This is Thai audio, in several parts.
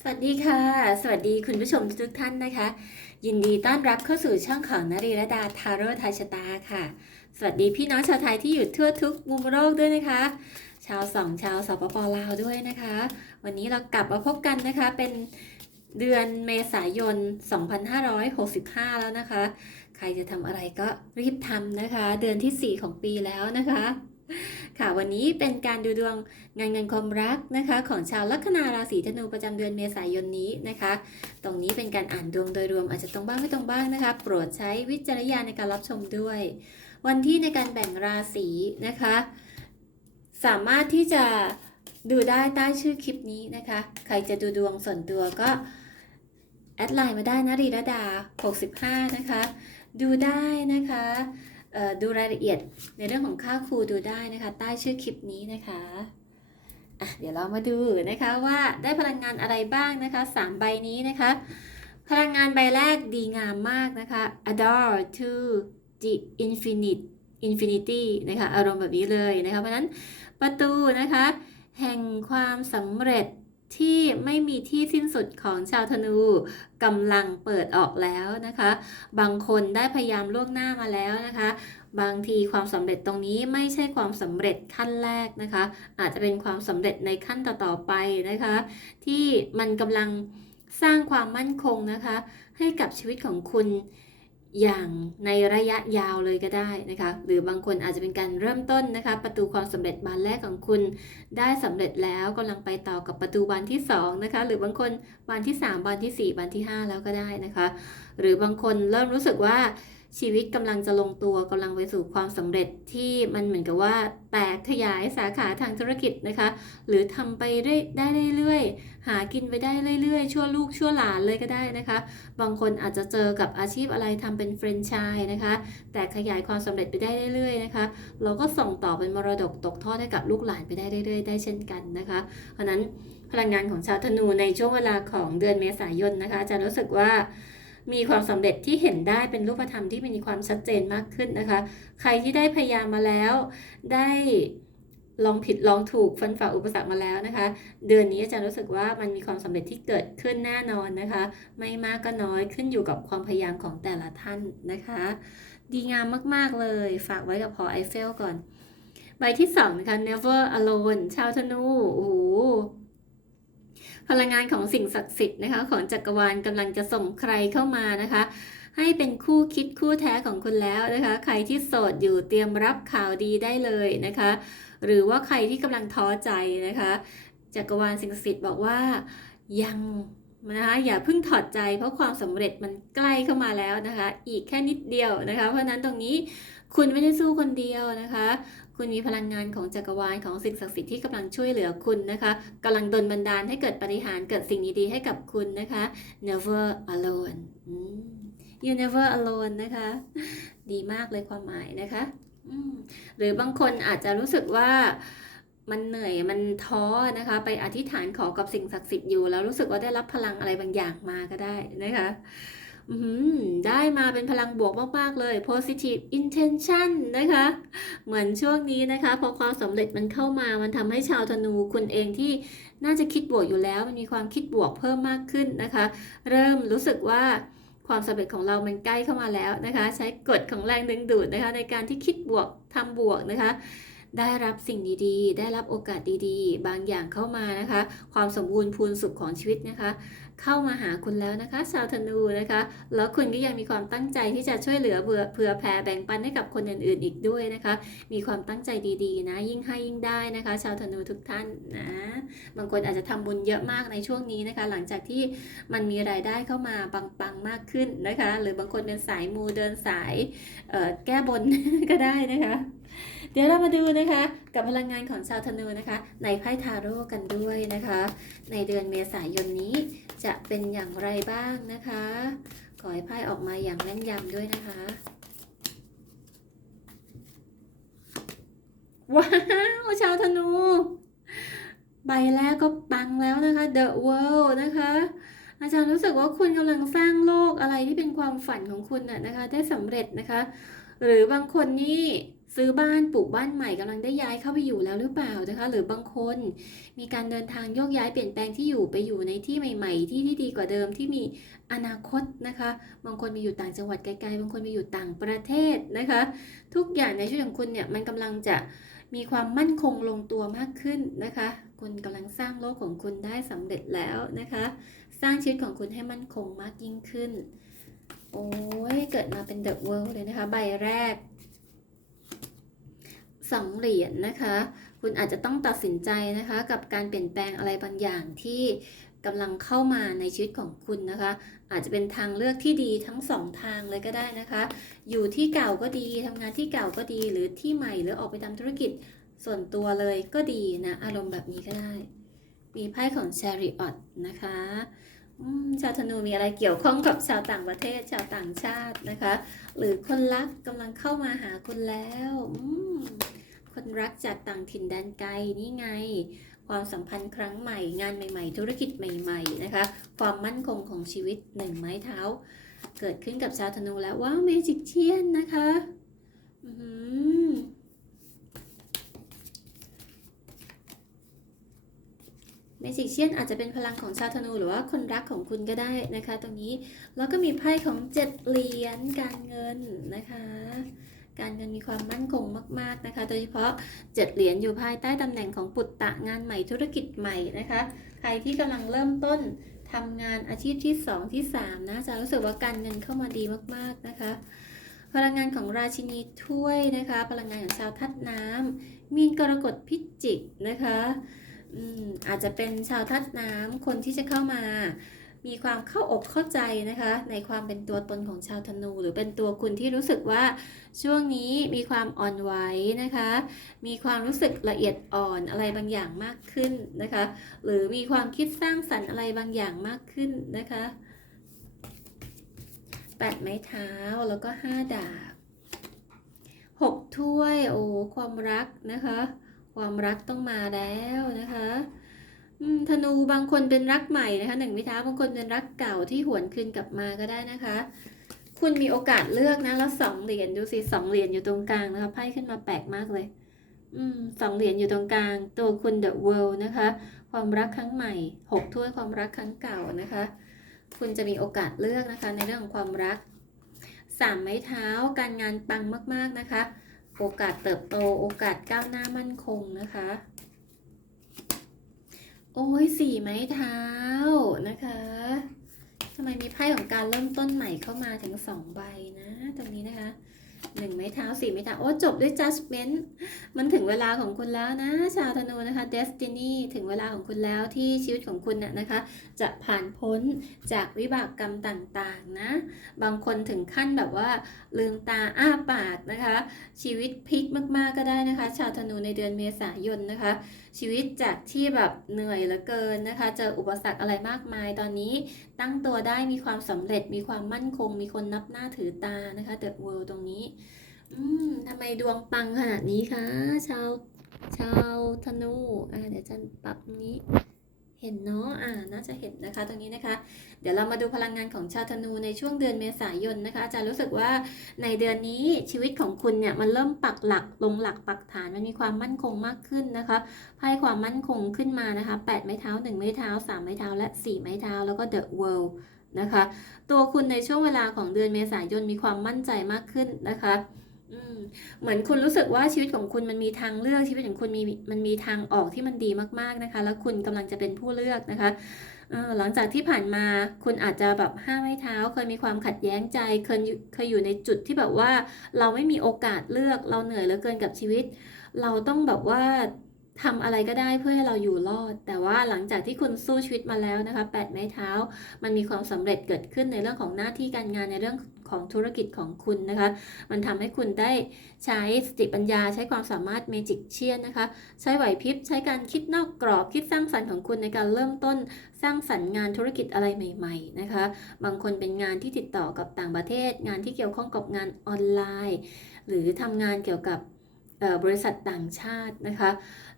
สวัสดีค่ะ สวัสดีคุณผู้ชมทุกท่านนะคะ ยินดีต้อนรับเข้าสู่ช่องของนรีรดาทาโร่ไทยชะตาค่ะ สวัสดีพี่น้องชาวไทยที่อยู่ทั่วทุกมุมโลกด้วยนะคะ ชาวสองชาวสปปลาวด้วยนะคะ วันนี้เรากลับมาพบกันนะคะเป็นเดือนเมษายน 2565 แล้วนะคะ ใครจะทำอะไรก็รีบทำนะคะ เดือนที่ 4 ของปีแล้วนะคะ ค่ะวันนี้เป็นการดูดวงงานเงินความรักนะคะ ของชาวลัคนาราศีธนูประจำเดือนเมษายนนี้นะคะ ตรงนี้เป็นการอ่านดวงโดยรวมอาจจะตรงบ้างไม่ตรงบ้างนะคะ โปรดใช้วิจารณญาณในการรับชมด้วย วันที่ในการแบ่งราศีนะคะ สามารถที่จะดูได้ใต้ชื่อคลิปนี้นะคะ ใครจะดูดวงส่วนตัวก็แอดไลน์มาได้นะรีระดา 65 นะคะ ดูได้นะคะ ดูรายละเอียดในเรื่องของค่าครูดูได้นะคะ ใต้ชื่อคลิปนี้นะคะะเดี๋ยวเรามาดูนะคะว่าได้พลังงานอะไรบ้างนะคะสามใบนี้นะคะ พลังงานใบแรกดีงามมากนะคะ adore to the infinite infinity นะคะอารมณ์แบบนี้เลยนะคะ เพราะนั้นประตูนะคะ แห่งความสำเร็จ ที่ไม่มีที่สิ้นสุดของชาวธนูกำลังเปิดออกแล้วนะคะ บางคนได้พยายามล่วงหน้ามาแล้วนะคะ บางทีความสำเร็จตรงนี้ไม่ใช่ความสำเร็จขั้นแรกนะคะ อาจจะเป็นความสำเร็จในขั้นต่อๆไปนะคะ ที่มันกำลังสร้างความมั่นคงนะคะ ให้กับชีวิตของคุณ อย่างในระยะยาวเลยก็ได้นะคะหรือบางคนอาจจะเป็นการเริ่มต้นนะคะ ประตูความสำเร็จบานแรกของคุณ ได้สำเร็จแล้วกำลังไปต่อกับประตูบานที่2นะคะหรือบางคนบานที่ 3 บานที่ 4 บานที่ 5 แล้วก็ได้นะคะ หรือบางคนเริ่มรู้สึกว่า ชีวิตกำลังจะลงตัวกำลังไปสู่ความสำเร็จที่มันเหมือนกับว่า แตกขยายสาขาทางธุรกิจนะคะ หรือทำไปได้ได้เรื่อยๆหากินไปได้เรื่อยๆ ชั่วลูกชั่วหลานเลยก็ได้นะคะ บางคนอาจจะเจอกับอาชีพอะไรทำเป็นแฟรนไชส์นะคะ แต่ขยายความสำเร็จไปได้เรื่อยๆนะคะ เราก็ส่งต่อเป็นมรดกตกทอดให้กับลูกหลานไปได้เรื่อยๆ ได้เช่นกันนะคะ เพราะนั้นพลังงานของชาวธนูในช่วงเวลาของเดือนเมษายนนะคะจะรู้สึกว่า มีความสำเร็จที่เห็นได้เป็นรูปธรรมที่มีความชัดเจนมากขึ้นนะคะ ใครที่ได้พยายามมาแล้ว ได้ลองผิดลองถูกฟันฝ่าอุปสรรคมาแล้วนะคะ เดือนนี้อาจารย์รู้สึกว่ามันมีความสำเร็จที่เกิดขึ้นแน่นอนนะคะ ไม่มากก็น้อยขึ้นอยู่กับความพยายามของแต่ละท่านนะคะ ดีงามมากๆเลย ฝากไว้กับพอไอเฟลก่อน ใบที่สองนะคะ never alone ชาวธนูโอ้โห พลังงานของสิ่งศักดิ์สิทธิ์นะคะของจักรวาลกำลังจะส่งใครเข้ามานะคะ ให้เป็นคู่คิดคู่แท้ของคุณแล้วนะคะ ใครที่โสดอยู่เตรียมรับข่าวดีได้เลยนะคะ หรือว่าใครที่กำลังท้อใจนะคะจักรวาลสิ่งศักดิ์สิทธิ์บอกว่ายังนะคะอย่าเพิ่งถอดใจเพราะความสำเร็จมันใกล้เข้ามาแล้วนะคะ อีกแค่นิดเดียวนะคะ เพราะนั้นตรงนี้คุณไม่ได้สู้คนเดียวนะคะ คุณมีพลังงานของจักรวาลของสิ่งศักดิ์สิทธิ์ที่กำลังช่วยเหลือคุณนะคะกำลังดลบันดาลให้เกิดปาฏิหารย์เกิดสิ่งดีๆให้กับคุณนะคะ never alone you never alone นะคะ ดีมากเลยความหมายนะคะหรือบางคนอาจจะรู้สึกว่ามันเหนื่อยมันท้อนะคะ ไปอธิษฐานขอกับสิ่งศักดิ์สิทธิ์อยู่ แล้วรู้สึกว่าได้รับพลังอะไรบางอย่างมาก็ได้นะคะ ได้มาเป็นพลังบวกมาก ๆ เลย positive intention นะคะ เหมือนช่วงนี้นะคะ พอความสำเร็จมันเข้ามา มันทำให้ชาวธนูคุณเองที่น่าจะคิดบวกอยู่แล้ว มันมีความคิดบวกเพิ่มมากขึ้นนะคะ เริ่มรู้สึกว่าความสำเร็จของเรามันใกล้เข้ามาแล้วนะคะ ใช้กฎของแรงดึงดูดนะคะในการที่คิดบวกทำบวกนะคะได้รับสิ่งดีๆ ได้รับโอกาสดีๆ บางอย่างเข้ามานะคะ ความสมบูรณ์พูนสุขของชีวิตนะคะ เข้ามาหาคุณแล้วนะคะ ชาวธนูนะคะ แล้วคุณก็ยังมีความตั้งใจที่จะช่วยเหลือเผื่อเผื่อแผ่แบ่งปันให้กับคนอื่นๆอีกด้วยนะคะ มีความตั้งใจดีๆ นะ ยิ่งให้ยิ่งได้นะคะ ชาวธนูทุกท่านนะบางคนอาจจะทำบุญเยอะมากในช่วงนี้นะคะ หลังจากที่มันมีรายได้เข้ามาปังๆมากขึ้นนะคะ หรือบางคนเป็นสายมูเดินสายเอ่อแก้บนก็ได้นะคะเดี๋ยวเรามาดูนะคะ กับพลังงานของชาวธนูนะคะ ในไพ่ทาโร่กันด้วยนะคะ ในเดือนเมษายนนี้ จะเป็นอย่างไรบ้างนะคะ ขอให้ไพ่ออกมาอย่างแม่นยำด้วยนะคะ ว้าวชาวธนู ใบแรกก็ปังแล้วนะคะ The World นะคะอาจารย์รู้สึกว่าคุณกำลังสร้างโลกอะไรที่เป็นความฝันของคุณน่ะนะคะ ได้สำเร็จนะคะ หรือบางคนนี่ ซื้อบ้านปลูกบ้านใหม่กำลังได้ย้ายเข้าไปอยู่แล้วหรือเปล่านะคะ หรือบางคนมีการเดินทางโยกย้ายเปลี่ยนแปลงที่อยู่ไปอยู่ในที่ใหม่ ๆ ที่ที่ดีกว่าเดิมที่มีอนาคตนะคะ บางคนมีอยู่ต่างจังหวัดไกลๆ บางคนมีอยู่ต่างประเทศนะคะ ทุกอย่างในชีวิตของคุณเนี่ยมันกำลังจะมีความมั่นคงลงตัวมากขึ้นนะคะ คุณกำลังสร้างโลกของคุณได้สำเร็จแล้วนะคะ สร้างชีวิตของคุณให้มั่นคงมากยิ่งขึ้น โอ้ยเกิดมาเป็นเดอะเวิลด์เลยนะคะ ใบแรก สองเหรียญนะคะ คุณอาจจะต้องตัดสินใจนะคะ กับการเปลี่ยนแปลงอะไรบางอย่างที่กำลังเข้ามาในชีวิตของคุณนะคะ อาจจะเป็นทางเลือกที่ดีทั้งสองทางเลยก็ได้นะคะ อยู่ที่เก่าก็ดีทำงานที่เก่าก็ดีหรือที่ใหม่หรือออกไปทำธุรกิจส่วนตัวเลยก็ดีนะ อารมณ์แบบนี้ก็ได้ มีไพ่ของ Chariot นะคะชาวธนูมีอะไรเกี่ยวข้องกับชาวต่างประเทศชาวต่างชาตินะคะ หรือคนรักกำลังเข้ามาหาคุณแล้วอืม คนรักจากต่างถิ่นแดนไกลนี่ไง ความสัมพันธ์ครั้งใหม่ งานใหม่ ๆ ธุรกิจใหม่ ๆ นะคะ ความมั่นคงของชีวิตหนึ่งไม้เท้า เกิดขึ้นกับชาวธนูแล้วว้าวเมจิกเชียนนะคะเมจิกเชียนอาจจะเป็นพลังของชาวธนูหรือว่าคนรักของคุณก็ได้นะคะ ตรงนี้แล้วก็มีไพ่ของเจ็ดเหรียญการเงินนะคะ การเงินมีความมั่นคงมาก ๆนะคะ โดยเฉพาะเจ็ดเหรียญอยู่ภายใต้ตำแหน่งของปุตตะงานใหม่ธุรกิจใหม่นะคะ ใครที่กำลังเริ่มต้นทำงานอาชีพที่ 2 ที่ 3 นะจะรู้สึกว่าการเงินเข้ามาดีมากๆนะคะ พลังงานของราชินีถ้วยนะคะ พลังงานของชาวทัดน้ำมีนกรกฎพิจิกนะคะออาจจะเป็นชาวทัดน้ำคนที่จะเข้ามา มีความเข้าอกเข้าใจนะคะ ในความเป็นตัวตนของชาวธนู หรือเป็นตัวคุณที่รู้สึกว่าช่วงนี้มีความอ่อนไหวนะคะ มีความรู้สึกละเอียดอ่อนอะไรบางอย่างมากขึ้นนะคะ หรือมีความคิดสร้างสรรค์อะไรบางอย่างมากขึ้นนะคะแปดไม้เท้าแล้วก็ห้าดาบหกถ้วยโอ้ความรักนะคะ ความรักต้องมาแล้วนะคะ ธนูบางคนเป็นรักใหม่นะคะหนึ่งไม้เท้าบางคนเป็นรักเก่าที่หวนคืนกลับมาก็ได้นะคะ คุณมีโอกาสเลือกนะแล้วสองเหรียญดูสิสองเหรียญอยู่ตรงกลางนะคะไพ่ขึ้นมาแปลกมากเลย อืมสองเหรียญอยู่ตรงกลาง ตัวคุณ The World นะคะ ความรักครั้งใหม่หกถ้วยความรักครั้งเก่านะคะ คุณจะมีโอกาสเลือกนะคะ ในเรื่องของความรักสามไม้เท้าการงานปังมาก ๆนะคะ โอกาสเติบโตโอกาสก้าวหน้ามั่นคงนะคะ โอ้ยสี่ไม้เท้านะคะทำไมมีไพ่ของการเริ่มต้นใหม่เข้ามาถึงสองใบนะตรงนี้นะคะหนึ่งไม้เท้าสี่ไม้เท้า โอ้จบด้วย judgment มันถึงเวลาของคุณแล้วนะ ชาวธนูนะคะ destiny ถึงเวลาของคุณแล้วที่ชีวิตของคุณน่ะนะคะ จะผ่านพ้นจากวิบากกรรมต่างๆนะ บางคนถึงขั้นแบบว่า ลืมตาอ้าปากนะคะ ชีวิตพลิกมากๆก็ได้นะคะ ชาวธนูในเดือนเมษายนนะคะ ชีวิตจากที่แบบเหนื่อยเหลือเกินนะคะ เจออุปสรรคอะไรมากมาย ตอนนี้ตั้งตัวได้มีความสำเร็จ มีความมั่นคง มีคนนับหน้าถือตานะคะเดอะเวิลด์ตรงนี้ อืมทำไมดวงปังขนาดนี้คะ ชาว ชาวธนู อ่าเดี๋ยวจะปรับนี้ เห็นเนาะ อ่า น่าจะเห็นนะคะ ตรงนี้นะคะ เดี๋ยวเรามาดูพลังงานของชาวธนูในช่วงเดือนเมษายนนะคะ อาจารย์รู้สึกว่าในเดือนนี้ชีวิตของคุณเนี่ยมันเริ่มปักหลักลงหลักปักฐาน มันมีความมั่นคงมากขึ้นนะคะไพ่ความมั่นคงขึ้นมานะคะ8ไม้เท้า 1 ไม้เท้า 3 ไม้เท้า และ 4 ไม้เท้า แล้วก็ The World นะคะ ตัวคุณในช่วงเวลาของเดือนเมษายนมีความมั่นใจมากขึ้นนะคะ เหมือนคุณรู้สึกว่าชีวิตของคุณมันมีทางเลือกชีวิตของคุณมีมันมีทางออกที่มันดีมากๆนะคะ แล้วคุณกำลังจะเป็นผู้เลือกนะคะหลังจากที่ผ่านมาคุณอาจจะแบบห้ามไม้เท้า เคยมีความขัดแย้งใจเคยอยู่เคยอยู่ในจุดที่แบบว่า เราไม่มีโอกาสเลือกเราเหนื่อยเหลือเกินกับชีวิต เราต้องแบบว่าทำอะไรก็ได้เพื่อให้เราอยู่รอด แต่ว่าหลังจากที่คุณสู้ชีวิตมาแล้วนะคะแปดไม้เท้า มันมีความสำเร็จเกิดขึ้นในเรื่องของหน้าที่การงานในเรื่อง ของธุรกิจของคุณนะคะ มันทำให้คุณได้ใช้สติปัญญา ใช้ความสามารถเมจิกเชียนนะคะ ใช้ไหวพริบ ใช้การคิดนอกกรอบ คิดสร้างสรรค์ของคุณในการเริ่มต้นสร้างสรรค์งานธุรกิจอะไรใหม่ ๆ นะคะ บางคนเป็นงานที่ติดต่อกับต่างประเทศ งานที่เกี่ยวข้องกับงานออนไลน์ หรือทำงานเกี่ยวกับบริษัทต่างชาตินะคะ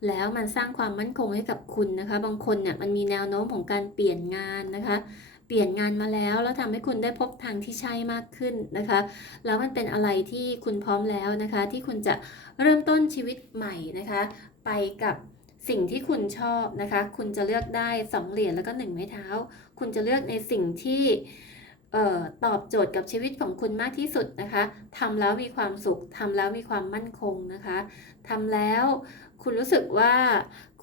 แล้วมันสร้างความมั่นคงให้กับคุณนะคะ บางคนเนี่ยมันมีแนวโน้มของการเปลี่ยนงานนะคะ เปลี่ยนงานมาแล้ว แล้วทำให้คุณได้พบทางที่ใช่มากขึ้นนะคะ แล้วมันเป็นอะไรที่คุณพร้อมแล้วนะคะ ที่คุณจะเริ่มต้นชีวิตใหม่นะคะ ไปกับสิ่งที่คุณชอบนะคะ คุณจะเลือกได้สองเหรียญแล้วก็หนึ่งไม้เท้า คุณจะเลือกในสิ่งที่ตอบโจทย์กับชีวิตของคุณมากที่สุดนะคะทำแล้วมีความสุขทำแล้วมีความมั่นคงนะคะทำแล้วคุณรู้สึกว่า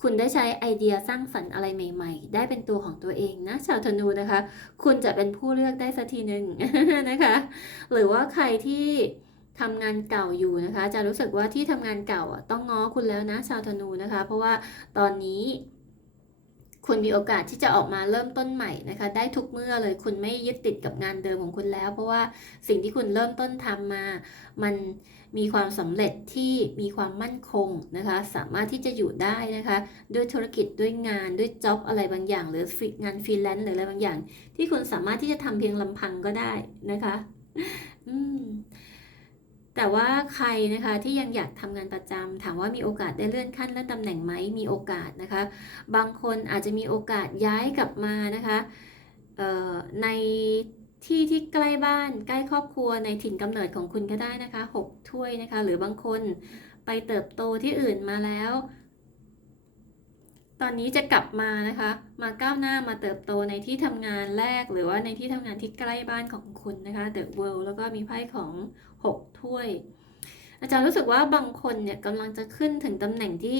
คุณได้ใช้ไอเดียสร้างสรรค์อะไรใหม่ ๆ ได้เป็นตัวของตัวเองนะชาวธนูนะคะ คุณจะเป็นผู้เลือกได้สักทีหนึ่งนะคะ หรือว่าใครที่ทำงานเก่าอยู่นะคะ จะรู้สึกว่าที่ทำงานเก่าต้องง้อคุณแล้วนะชาวธนูนะคะ เพราะว่าตอนนี้คุณมีโอกาสที่จะออกมาเริ่มต้นใหม่นะคะ ได้ทุกเมื่อเลยคุณไม่ยึดติดกับงานเดิมของคุณแล้ว เพราะว่าสิ่งที่คุณเริ่มต้นทำมา มัน มีความสำเร็จที่มีความมั่นคงนะคะ สามารถที่จะอยู่ได้นะคะ ด้วยธุรกิจด้วยงานด้วยจ็อบอะไรบางอย่าง หรืองานฟรีแลนซ์หรืออะไรบางอย่าง ที่คุณสามารถที่จะทำเพียงลำพังก็ได้นะคะอืมแต่ว่าใครนะคะที่ยังอยากทำงานประจำถามว่ามีโอกาสได้เลื่อนขั้นเลื่อนตำแหน่งไหมมีโอกาสนะคะ บางคนอาจจะมีโอกาสย้ายกลับมานะคะใน ที่ที่ใกล้บ้านใกล้ครอบครัวในถิ่นกำเนิดของคุณก็ได้นะคะหกถ้วยนะคะ หรือบางคนไปเติบโตที่อื่นมาแล้ว ตอนนี้จะกลับมานะคะ มาก้าวหน้ามาเติบโตในที่ทำงานแรก หรือว่าในที่ทำงานที่ใกล้บ้านของคุณนะคะ The World แล้วก็มีไพ่ของ 6 ถ้วย อาจารย์รู้สึกว่าบางคนเนี่ยกำลังจะขึ้นถึงตำแหน่งที่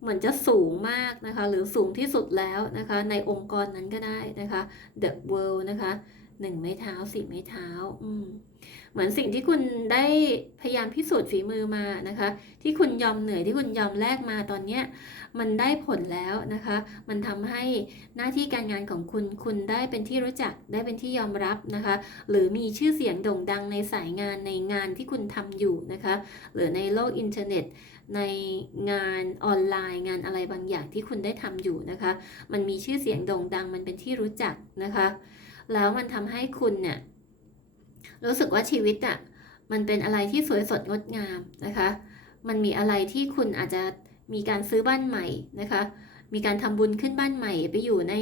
เหมือนจะสูงมากนะคะ หรือสูงที่สุดแล้วนะคะ ในองค์กรนั้นก็ได้นะคะ The World นะคะ หนึ่งไม้เท้าสี่ไม้เท้า อืม เหมือนสิ่งที่คุณได้พยายามพิสูจน์ฝีมือมานะคะ ที่คุณยอมเหนื่อยที่คุณยอมแลกมาตอนเนี้ยมันได้ผลแล้วนะคะ มันทำให้หน้าที่การงานของคุณคุณได้เป็นที่รู้จักได้เป็นที่ยอมรับนะคะ หรือมีชื่อเสียงโด่งดังในสายงานในงานที่คุณทำอยู่นะคะ หรือในโลกอินเทอร์เน็ต ในงานออนไลน์ งานอะไรบางอย่างที่คุณได้ทำอยู่นะคะ มันมีชื่อเสียงโด่งดังมันเป็นที่รู้จักนะคะ แล้วมันทำให้คุณเนี่ยรู้สึกว่าชีวิตอะ่ะมันเป็นอะไรที่สวยสดงดงามนะคะ มันมีอะไรที่คุณอาจจะมีการซื้อบ้านใหม่นะคะ มีการทำบุญขึ้นบ้านใหม่ ไปอยู่ใน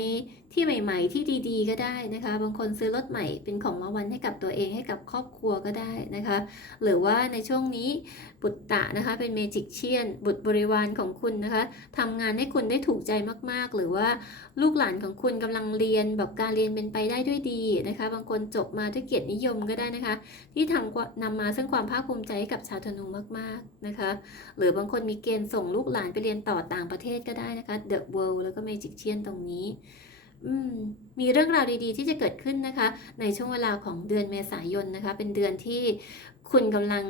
ที่ใหม่ ๆ ที่ดี ๆ ก็ได้นะคะ บางคนซื้อรถใหม่เป็นของรางวัลให้กับตัวเองให้กับครอบครัวก็ได้นะคะ หรือว่าในช่วงนี้บุตตะนะคะ เป็นเมจิกเชียน บุตรบริวารของคุณนะคะทำงานให้คุณได้ถูกใจมากๆ หรือว่าลูกหลานของคุณกำลังเรียนแบบการเรียนเป็นไปได้ด้วยดีนะคะ บางคนจบมาด้วยเกียรตินิยมก็ได้นะคะ ที่ทำนำมาซึ่งความภาคภูมิใจให้กับชาวธนูมากๆนะคะ หรือบางคนมีเกณฑ์ส่งลูกหลานไปเรียนต่อต่างประเทศก็ได้นะคะ The World แล้วก็ Magic เชียนตรงนี้ มมีเรื่องราวดีๆ ที่จะเกิดขึ้นนะคะ ในช่วงเวลาของเดือนเมษายนนะคะ เป็นเดือนที่คุณกำลัง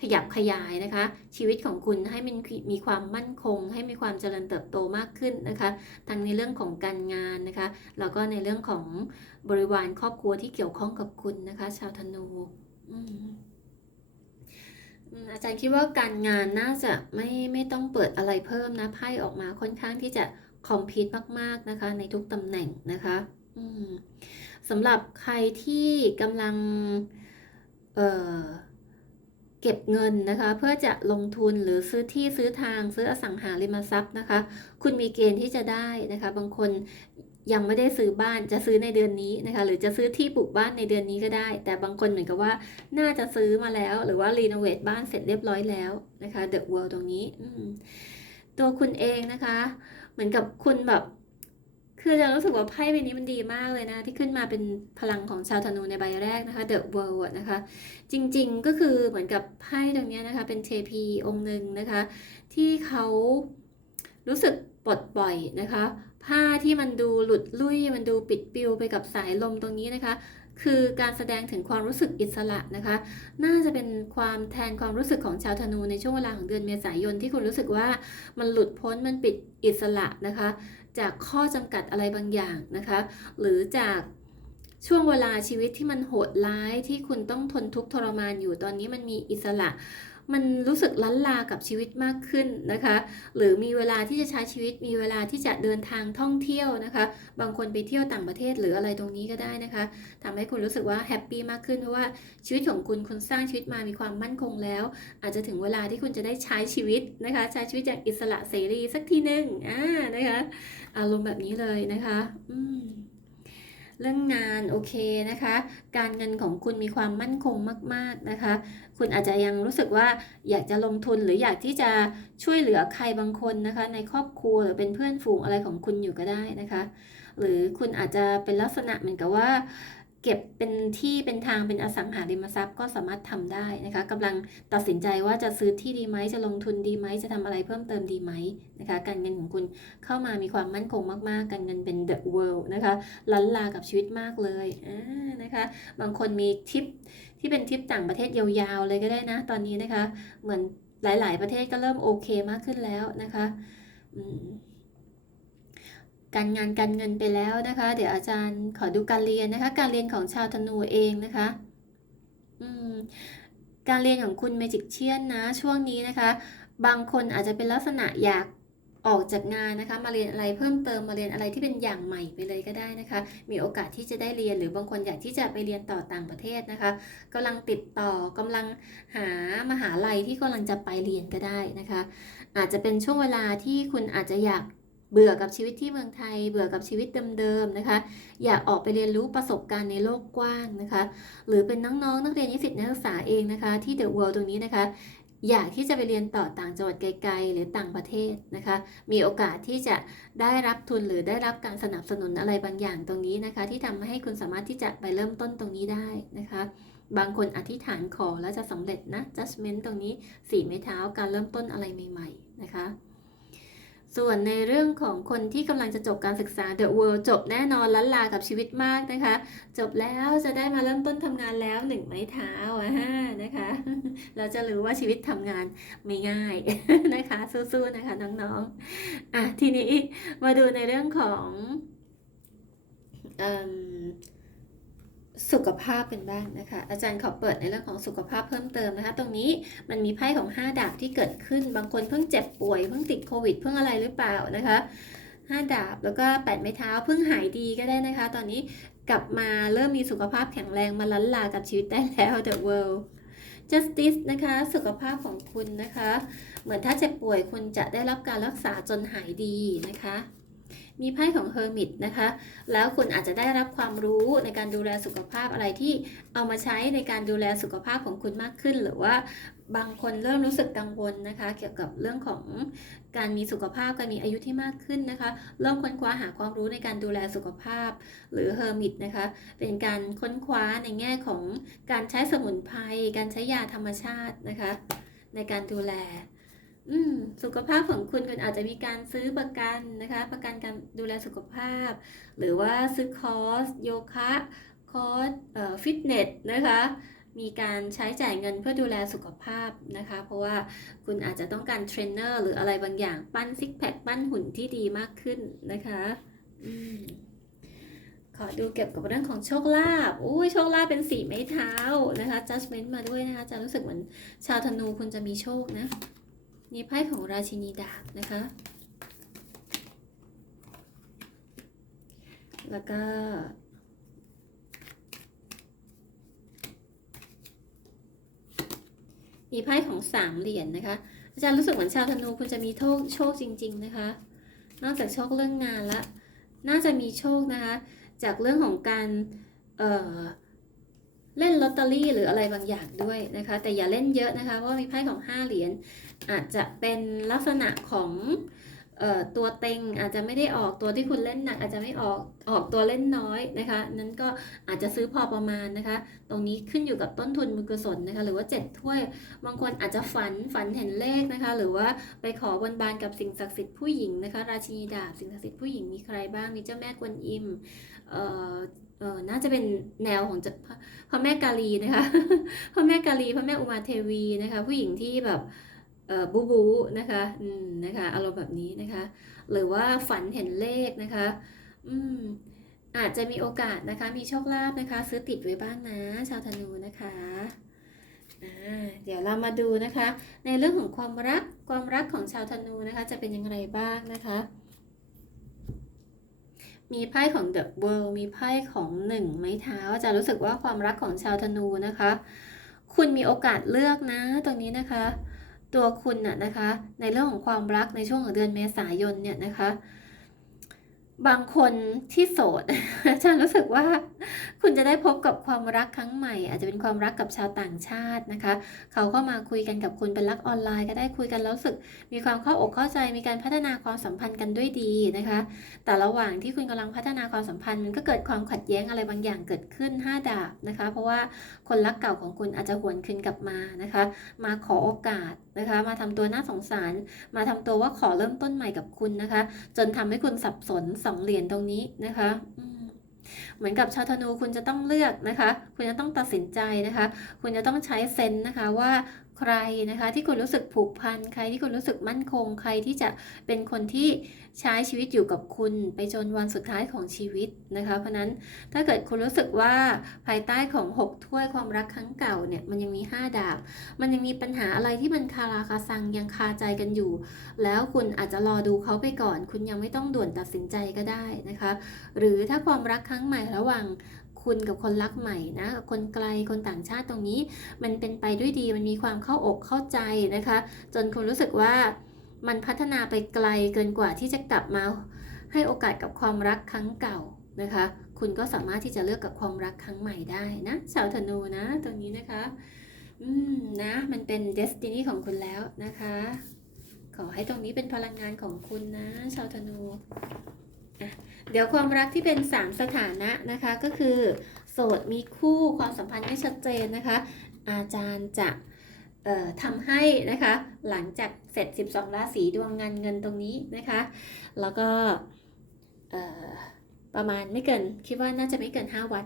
ขยับขยายนะคะ ชีวิตของคุณให้มันมีความมั่นคง ให้มีความเจริญเติบโตมากขึ้นนะคะทั้งในเรื่องของการงานนะคะแล้วก็ในเรื่องของบริวารครอบครัวที่เกี่ยวข้องกับคุณนะคะ ชาวธนูอืมอืมอาจารย์คิดว่าการงานน่าจะไม่ไม่ต้องเปิดอะไรเพิ่มนะไพ่ออกมาค่อนข้างที่จะ คอมพิวต์มาก ๆ นะคะ ในทุกตำแหน่งนะคะสำหรับใครที่กำลังเเก็บเงินนะคะ เพื่อจะลงทุนหรือซื้อที่ซื้อทางซื้ออสังหาริมทรัพย์นะคะ คุณมีเกณฑ์ที่จะได้นะคะ บางคนยังไม่ได้ซื้อบ้านจะซื้อในเดือนนี้นะคะ หรือจะซื้อที่ปลูกบ้านในเดือนนี้ก็ได้ แต่บางคนเหมือนกับว่าน่าจะซื้อมาแล้ว หรือว่ารีโนเวทบ้านเสร็จเรียบร้อยแล้วนะคะ The World ตรงนี้ตัวคุณเองนะคะ เหมือนกับคุณแบบ คือจะรู้สึกว่าไพ่ใบนี้มันดีมากเลยนะ ที่ขึ้นมาเป็นพลังของชาวธนูในใบแรกนะคะ The World นะคะ จริงๆก็คือเหมือนกับไพ่ตรงนี้นะคะ เป็นเทพีองค์หนึ่งนะคะ ที่เขารู้สึกปลดปล่อยนะคะ ผ้าที่มันดูหลุดลุ่ยมันดูปิดปิวไปกับสายลมตรงนี้นะคะ คือการแสดงถึงความรู้สึกอิสระนะคะ น่าจะเป็นความแทนความรู้สึกของชาวธนูในช่วงเวลาของเดือนเมษายนที่คุณรู้สึกว่ามันหลุดพ้นมันปิดอิสระนะคะ จากข้อจำกัดอะไรบางอย่างนะคะ หรือจากช่วงเวลาชีวิตที่มันโหดร้ายที่คุณต้องทนทุกข์ทรมานอยู่ตอนนี้มันมีอิสระ มันรู้สึกล้นลากับชีวิตมากขึ้นนะคะ หรือมีเวลาที่จะใช้ชีวิต มีเวลาที่จะเดินทางท่องเที่ยวนะคะ บางคนไปเที่ยวต่างประเทศหรืออะไรตรงนี้ก็ได้นะคะทำให้คุณรู้สึกว่าแฮปปี้มากขึ้นเพราะว่าชีวิตของคุณคุณสร้างชีวิตมามีความมั่นคงแล้ว อาจจะถึงเวลาที่คุณจะได้ใช้ชีวิตนะคะ ใช้ชีวิตอย่างอิสระเสรีสักทีหนึ่งอ่านะคะ อารมณ์แบบนี้เลยนะคะ อืม เรื่องงานโอเคนะคะ การเงินของคุณมีความมั่นคงมาก ๆนะคะ คุณอาจจะยังรู้สึกว่าอยากจะลงทุนหรืออยากที่จะช่วยเหลือใครบางคนนะคะ ในครอบครัวหรือเป็นเพื่อนฝูงอะไรของคุณอยู่ก็ได้นะคะ หรือคุณอาจจะเป็นลักษณะเหมือนกับว่า เก็บเป็นที่เป็นทางเป็นอสังหาริมทรัพย์ก็สามารถทำได้นะคะกำลังตัดสินใจว่าจะซื้อที่ดีไหมจะลงทุนดีไหมจะทำอะไรเพิ่มเติมดีไหมนะคะการเงินของคุณเข้ามามีความมั่นคงมากๆ การเงินเป็น the world นะคะล้นลากับชีวิตมากเลยอ่านะคะบางคนมีทริปที่เป็นทริปต่างประเทศยาวๆเลยก็ได้นะตอนนี้นะคะ เหมือนหลายๆ ประเทศก็เริ่มโอเคมากขึ้นแล้วนะคะ อืม การงานการเงินไปแล้วนะคะ เดี๋ยวอาจารย์ขอดูการเรียนนะคะ การเรียนของชาวธนูเองนะคะอืมการเรียนของคุณเมจิกเชียนนะ ช่วงนี้นะคะ บางคนอาจจะเป็นลักษณะอยากออกจากงานนะคะ มาเรียนอะไรเพิ่มเติมมาเรียนอะไรที่เป็นอย่างใหม่ไปเลยก็ได้นะคะ มีโอกาสที่จะได้เรียนหรือบางคนอยากที่จะไปเรียนต่อต่างประเทศนะคะกำลังติดต่อกำลังหามหาลัยที่กำลังจะไปเรียนก็ได้นะคะ อาจจะเป็นช่วงเวลาที่คุณอาจจะอยาก เบื่อกับชีวิตที่เมืองไทย เบื่อกับชีวิตเดิมๆนะคะ อยากออกไปเรียนรู้ประสบการณ์ในโลกกว้างนะคะ หรือเป็นน้องๆนักเรียนนิสิตนักศึกษาเองนะคะ ที่เดอะเวิลด์ตรงนี้นะคะ อยากที่จะไปเรียนต่อต่างจังหวัดไกลๆ หรือต่างประเทศนะคะ มีโอกาสที่จะได้รับทุนหรือได้รับการสนับสนุนอะไรบางอย่างตรงนี้นะคะ ที่ทำให้คุณสามารถที่จะไปเริ่มต้นตรงนี้ได้นะคะบางคนอธิษฐานขอแล้วจะสำเร็จนะ judgment ตรงนี้สี่ไม้เท้าการเริ่มต้นอะไรใหม่ ๆ นะคะ ส่วนในเรื่องของคนที่กำลังจะจบการศึกษา The World จบแน่นอนล้านลากับชีวิตมากนะคะ จบแล้วจะได้มาเริ่มต้นทำงานแล้วหนึ่งไม้เท้าอะนะคะ เราจะรู้ว่าชีวิตทำงานไม่ง่ายนะคะ สู้ๆนะคะน้องๆอะทีนี้มาดูในเรื่องของเอ่อ สุขภาพเป็นบ้างนะคะ อาจารย์ขอเปิดในเรื่องของสุขภาพเพิ่มเติมนะคะ ตรงนี้มันมีไพ่ของ 5 ดาบที่เกิดขึ้น บางคนเพิ่งเจ็บป่วยเพิ่งติดโควิดเพิ่งอะไรหรือเปล่านะคะ5ดาบแล้วก็8ไม้เท้าเพิ่งหายดีก็ได้นะคะ ตอนนี้กลับมาเริ่มมีสุขภาพแข็งแรงมาล้นลากับชีวิตได้แล้ว The World Justice นะคะ สุขภาพของคุณนะคะ เหมือนถ้าเจ็บป่วยคุณจะได้รับการรักษาจนหายดีนะคะ มีไพ่ของ Hermit นะคะ แล้วคุณอาจจะได้รับความรู้ในการดูแลสุขภาพอะไรที่เอามาใช้ในการดูแลสุขภาพของคุณมากขึ้น หรือว่าบางคนเริ่มรู้สึกกังวลนะคะ เกี่ยวกับเรื่องของการมีสุขภาพการมีอายุที่มากขึ้นนะคะเริ่มค้นคว้าหาความรู้ในการดูแลสุขภาพ หรือ Hermit นะคะ เป็นการค้นคว้าในแง่ของการใช้สมุนไพรการใช้ยาธรรมชาตินะคะ ในการดูแล อืมสุขภาพของคุณคุณอาจจะมีการซื้อประกันนะคะ ประกันการดูแลสุขภาพ หรือว่าซื้อคอร์สโยคะคอร์สเอ่อฟิตเนสนะคะมีการใช้จ่ายเงินเพื่อดูแลสุขภาพนะคะ เพราะว่าคุณอาจจะต้องการเทรนเนอร์หรืออะไรบางอย่างปั้นซิกแพคปั้นหุ่นที่ดีมากขึ้นนะคะอขอดูเกี่ยวกับเรื่องของโชคลาภอุ้ยโชคลาภเป็นสีไม้เท้านะคะ judgment มาด้วยนะคะ จะรู้สึกเหมือนชาวธนูคุณจะมีโชคนะ นี่ไพ่ของราชินีดาบนะคะ แล้วก็ มีไพ่ของสามเหรียญนะคะ อาจารย์รู้สึกเหมือนชาวธนูคุณจะมีโชคโชคจริง ๆ นะคะ นอกจากโชคเรื่องงานแล้วน่าจะมีโชคนะคะ จากเรื่องของการ เอ่อ เล่นลอตเตอรี่หรืออะไรบางอย่างด้วยนะคะ แต่อย่าเล่นเยอะนะคะ เพราะมีไพ่ของห้าเหรียญอาจจะเป็นลักษณะของออตัวเต็งอาจจะไม่ได้ออกตัวที่คุณเล่นหนักอาจจะไม่ออกออกตัวเล่นน้อยนะคะ นั้นก็อาจจะซื้อพอประมาณนะคะ ตรงนี้ขึ้นอยู่กับต้นทุนมือกุศลนะคะ หรือว่าเจ็ดถ้วย บางคนอาจจะฝันฝันเห็นเลขนะคะ หรือว่าไปขอบนบานกับสิ่งศักดิ์สิทธิ์ผู้หญิงนะคะ ราชินีดาบสิ่งศักดิ์สิทธิ์ผู้หญิงมีใครบ้างมีเจ้าแม่กวนอิม เออน่าจะเป็นแนวของพระแม่กาลีนะคะพระแม่กาลีพระแม่อุมาเทวีนะคะ ผู้หญิงที่แบบเออบูบูนะคะอืมนะคะอารมณ์แบบนี้นะคะ หรือว่าฝันเห็นเลขนะคะ อืมอาจจะมีโอกาสนะคะ มีโชคลาภนะคะ ซื้อติดไว้บ้างนะ ชาวธนูนะคะอ่าเดี๋ยวเรามาดูนะคะ ในเรื่องของความรักความรักของชาวธนูนะคะ จะเป็นอย่างไรบ้างนะคะ มีไพ่ของ The World มีไพ่ของหนึ่งไม้เท้าจะรู้สึกว่าความรักของชาวธนูนะคะ คุณมีโอกาสเลือกนะตรงนี้นะคะ ตัวคุณน่ะนะคะ ในเรื่องของความรักในช่วงของเดือนเมษายนเนี่ยนะคะ บางคนที่โสดอาจารย์รู้สึกว่า คุณจะได้พบกับความรักครั้งใหม่ อาจจะเป็นความรักกับชาวต่างชาตินะคะ เขาก็มาคุยกันกับคุณเป็นรักออนไลน์ก็ได้คุยกันแล้วรู้สึก มีความเข้าอกเข้าใจมีการพัฒนาความสัมพันธ์กันด้วยดีนะคะ แต่ระหว่างที่คุณกำลังพัฒนาความสัมพันธ์มันก็เกิดความขัดแย้งอะไรบางอย่างเกิดขึ้น 5 ดาบนะคะ เพราะว่าคนรักเก่าของคุณอาจจะหวนคืนกลับมานะคะ มาขอโอกาส นะคะ มาทำตัวน่าสงสาร มาทำตัวว่าขอเริ่มต้นใหม่กับคุณนะคะ จนทำให้คุณสับสนสองเหรียญตรงนี้นะคะเหมือนกับชาวธนูคุณจะต้องเลือกนะคะ คุณจะต้องตัดสินใจนะคะ คุณจะต้องใช้เซนนะคะว่า ใครนะคะที่คุณรู้สึกผูกพัน ใครที่คุณรู้สึกมั่นคง ใครที่จะเป็นคนที่ใช้ชีวิตอยู่กับคุณ ไปจนวันสุดท้ายของชีวิตนะคะ เพราะนั้นถ้าเกิดคุณรู้สึกว่าภายใต้ของ 6 ถ้วยความรักครั้งเก่าเนี่ยมันยังมี 5 ดาบ มันยังมีปัญหาอะไรที่มันคาราคาซังยังคาใจกันอยู่ แล้วคุณอาจจะรอดูเขาไปก่อน คุณยังไม่ต้องด่วนตัดสินใจก็ได้นะคะ หรือถ้าความรักครั้งใหม่ระหว่าง คุณกับคนรักใหม่นะคนไกลคนต่างชาติตรงนี้ มันเป็นไปด้วยดีมันมีความเข้าอกเข้าใจนะคะ จนคุณรู้สึกว่ามันพัฒนาไปไกลเกินกว่าที่จะกลับมาให้โอกาสกับความรักครั้งเก่านะคะ คุณก็สามารถที่จะเลือกกับความรักครั้งใหม่ได้นะชาวธนูนะตรงนี้นะคะ อืมนะมันเป็นเดสตินีของคุณแล้วนะคะ ขอให้ตรงนี้เป็นพลังงานของคุณนะ ชาวธนูอะ เดี๋ยวความรักที่เป็น 3 สถานะนะคะก็คือ โสดมีคู่ความสัมพันธ์ไม่ชัดเจนนะคะ อาจารย์จะทำให้นะคะหลังจากเสร็จ 12 ราศีดวงงานเงินตรงนี้นะคะ แล้วก็ประมาณไม่เกินคิดว่าน่าจะไม่เกิน 5 วัน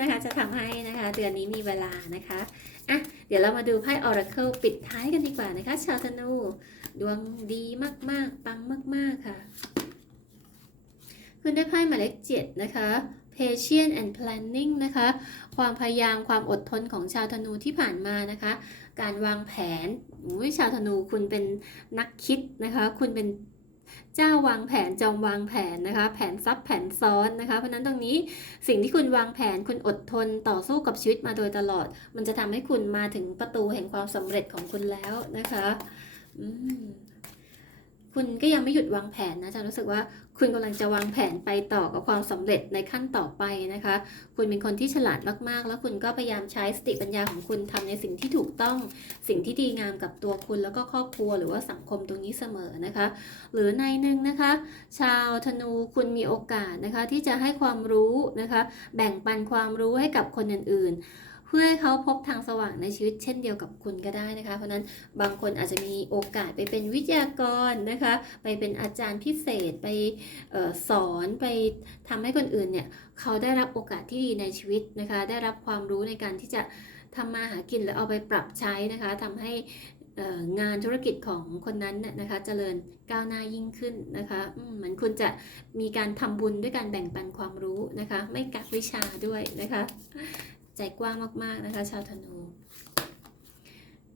นะคะ จะทำให้นะคะ เดือนนี้มีเวลานะคะอะเดี๋ยวเรามาดูไพ่ Oracle ปิดท้ายกันดีกว่านะคะ ชาวธนู ดวงดีมาก ๆ ปังมาก ๆ ค่ะ คุณได้ไพ่หมายเลขเจ็ดนะคะ patience and planning นะคะ ความพยายามความอดทนของชาวธนูที่ผ่านมานะคะ การวางแผนอุ้ยชาวธนูคุณเป็นนักคิดนะคะ คุณเป็นเจ้าวางแผนจอมวางแผนนะคะ แผนซับแผนซ้อนนะคะ เพราะนั้นตรงนี้สิ่งที่คุณวางแผนคุณอดทนต่อสู้กับชีวิตมาโดยตลอด มันจะทำให้คุณมาถึงประตูแห่งความสำเร็จของคุณแล้วนะคะอืมคุณก็ยังไม่หยุดวางแผนนะจะรู้สึกว่า คุณกำลังจะวางแผนไปต่อกับความสำเร็จในขั้นต่อไปนะคะ คุณเป็นคนที่ฉลาดมากๆ แล้วคุณก็พยายามใช้สติปัญญาของคุณทำในสิ่งที่ถูกต้อง สิ่งที่ดีงามกับตัวคุณแล้วก็ครอบครัวหรือว่าสังคมตรงนี้เสมอนะคะ หรือในหนึ่งนะคะ ชาวธนูคุณมีโอกาสนะคะที่จะให้ความรู้นะคะ แบ่งปันความรู้ให้กับคนอื่นๆ พื่อให้เขาพบทางสว่างในชีวิตเช่นเดียวกับคุณก็ได้นะคะ เพราะนั้นบางคนอาจจะมีโอกาสไปเป็นวิทยากรนะคะ ไปเป็นอาจารย์พิเศษไปออสอนไปทำให้คนอื่นเนี่ยเขาได้รับโอกาสที่ดีในชีวิตนะคะ ได้รับความรู้ในการที่จะทำมาหากินหรือเอาไปปรับใช้นะคะทำให้งานธุรกิจของคนนั้นน่ะนะคะเจริญก้าวหน้ายิ่งขึ้นนะคะเหมือนคุณจะมีการทำบุญด้วยการแบ่งปันความรู้นะคะ ไม่กักวิชาด้วยนะคะ ใจกว้างมากๆนะคะ ชาวธนู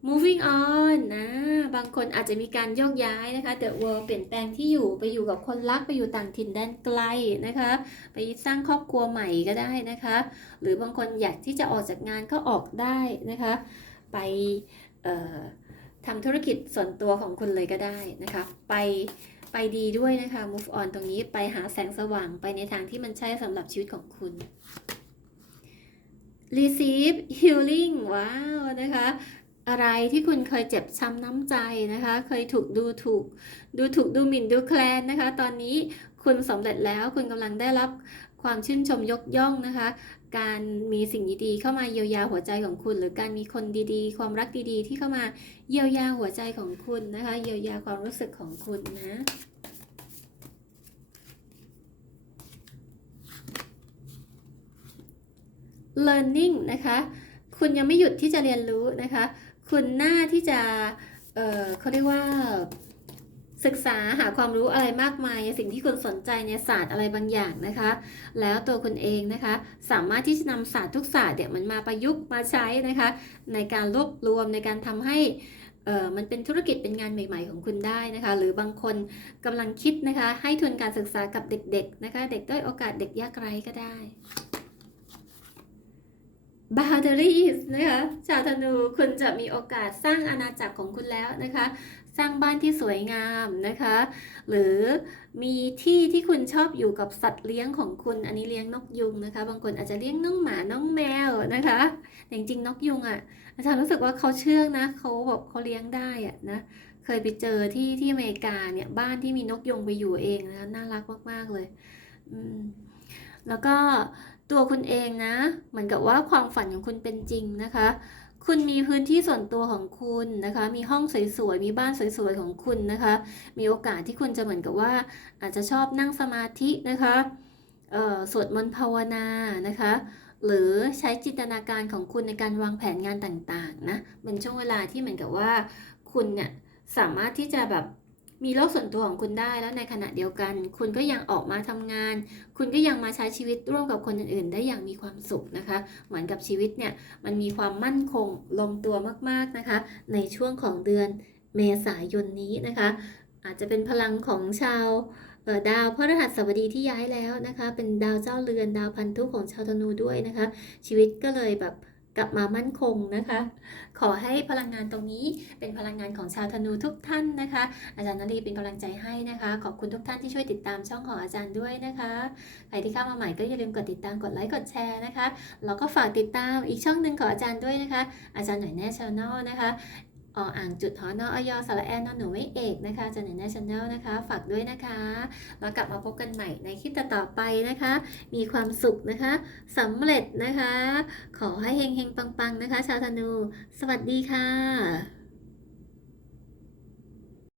moving on นะบางคนอาจจะมีการโยกย้ายนะคะ the world เปลี่ยนแปลงที่อยู่ไปอยู่กับคนรักไปอยู่ต่างถิ่นแดนไกลนะคะไปสร้างครอบครัวใหม่ก็ได้นะคะหรือบางคนอยากที่จะออกจากงานก็ออกได้นะคะ ไปทำธุรกิจส่วนตัวของคุณเลยก็ได้นะคะ ไปไปดีด้วยนะคะ move on ตรงนี้ไปหาแสงสว่างไปในทางที่มันใช่สำหรับชีวิตของคุณ receive healing ว้าวนะคะ อะไรที่คุณเคยเจ็บช้ำน้ำใจนะคะ เคยถูกดูถูก ดูถูกดูหมิ่นดูแคลนนะคะ ตอนนี้คุณสำเร็จแล้วคุณกำลังได้รับความชื่นชมยกย่องนะคะ การมีสิ่งดีๆเข้ามาเยียวยาหัวใจของคุณ หรือการมีคนดีๆ ความรักดีๆ ที่เข้ามาเยียวยาหัวใจของคุณนะคะ เยียวยาความรู้สึกของคุณนะ learning นะคะ คุณยังไม่หยุดที่จะเรียนรู้นะคะ คุณหน้าที่จะเอ่อเขาเรียกว่าศึกษาหาความรู้อะไรมากมายในสิ่งที่คุณสนใจในศาสตร์อะไรบางอย่างนะคะ แล้วตัวคุณเองนะคะ สามารถที่จะนำศาสตร์ทุกศาสตร์เนี่ยมันมาประยุกต์มาใช้นะคะ ในการรวบรวมในการทำให้เอ่อมันเป็นธุรกิจเป็นงานใหม่ ๆ ของคุณได้นะคะ หรือบางคนกำลังคิดนะคะ ให้ทุนการศึกษากับเด็ก ๆ นะคะ เด็กด้อยโอกาสเด็กยากไร้ก็ได้ boundaries นะคะชาวธนูคุณจะมีโอกาสสร้างอาณาจักรของคุณแล้วนะคะ สร้างบ้านที่สวยงามนะคะ หรือมีที่ที่คุณชอบอยู่กับสัตว์เลี้ยงของคุณ อันนี้เลี้ยงนกยุงนะคะ บางคนอาจจะเลี้ยงน้องหมาน้องแมวนะคะแต่จริงๆนกยุงอะอาจารย์รู้สึกว่าเขาเชื่องนะเขาแบบเขาเลี้ยงได้อะนะเคยไปเจอที่ที่อเมริกาเนี่ยบ้านที่มีนกยุงไปอยู่เองนะคะน่ารักมากๆเลย อืมแล้วก็ ตัวคุณเองนะ เหมือนกับว่าความฝันของคุณเป็นจริงนะคะ คุณมีพื้นที่ส่วนตัวของคุณนะคะ มีห้องสวยๆ มีบ้านสวยๆ ของคุณนะคะ มีโอกาสที่คุณจะเหมือนกับว่า อาจจะชอบนั่งสมาธินะคะสวดมนต์ภาวนานะคะ หรือใช้จินตนาการของคุณในการวางแผนงานต่างๆนะเป็นช่วงเวลาที่เหมือนกับว่าคุณเนี่ยสามารถที่จะแบบ มีโลกส่วนตัวของคุณได้แล้วในขณะเดียวกัน คุณก็ยังออกมาทำงาน คุณก็ยังมาใช้ชีวิตร่วมกับคนอื่นๆ ได้อย่างมีความสุขนะคะ เหมือนกับชีวิตเนี่ยมันมีความมั่นคงลงตัวมากๆนะคะ ในช่วงของเดือนเมษายนนี้นะคะ อาจจะเป็นพลังของชาวดาวพฤหัสบดีที่ย้ายแล้วนะคะ เป็นดาวเจ้าเรือนดาวพันธุของชาวธนูด้วยนะคะ ชีวิตก็เลยแบบ กลับมามั่นคงนะคะ ขอให้พลังงานตรงนี้เป็นพลังงานของชาวธนูทุกท่านนะคะ อาจารย์นรีเป็นกำลังใจให้นะคะ ขอบคุณทุกท่านที่ช่วยติดตามช่องของอาจารย์ด้วยนะคะใครที่เข้ามาใหม่ก็อย่าลืมกดติดตามกดไลค์กดแชร์นะคะแล้วก็ฝากติดตามอีกช่องหนึ่งของอาจารย์ด้วยนะคะ อาจารย์หน่อยแน่ชาแนลนะคะ ออ่างจุดหอนออยสระแอนนหนูไม่เอกนะคะจารย์หน่อยแน่ชาแนลนะคะ ฝากด้วยนะคะ แล้วกลับมาพบกันใหม่ในคลิปต่อไปนะคะ มีความสุขนะคะสำเร็จนะคะ ขอให้เฮงเฮงปังๆนะคะ ชาวธนู สวัสดีค่ะ